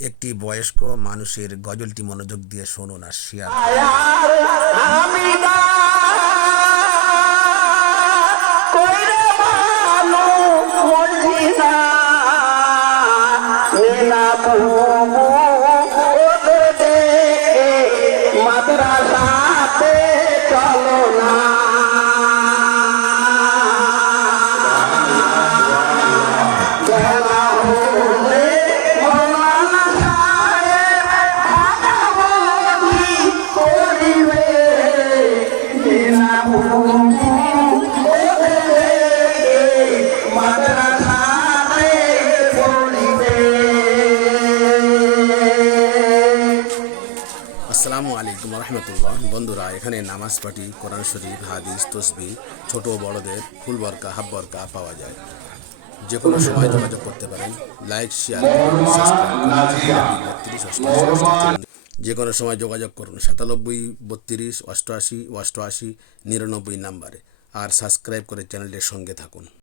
একটি বয়স্ক মানুষের গজলটি মনোযোগ দিয়ে শুনুন আর শেয়ার আসসালামু আলাইকুম রহমতুল্লাহ। বন্ধুরা, এখানে নামাজ পাঠি, কোরআন শরীফ, হাদিস, তসবিহ, ছোট বড়দের ফুল বরকা হাফ বরকা পাওয়া যায়। যে কোনো সময় যোগাযোগ করতে পারেন। লাইক, শেয়ার, যে কোনো সময় যোগাযোগ করুন 97 32 88 88 99 নাম্বারে আর সাবস্ক্রাইব করে চ্যানেলটির সঙ্গে থাকুন।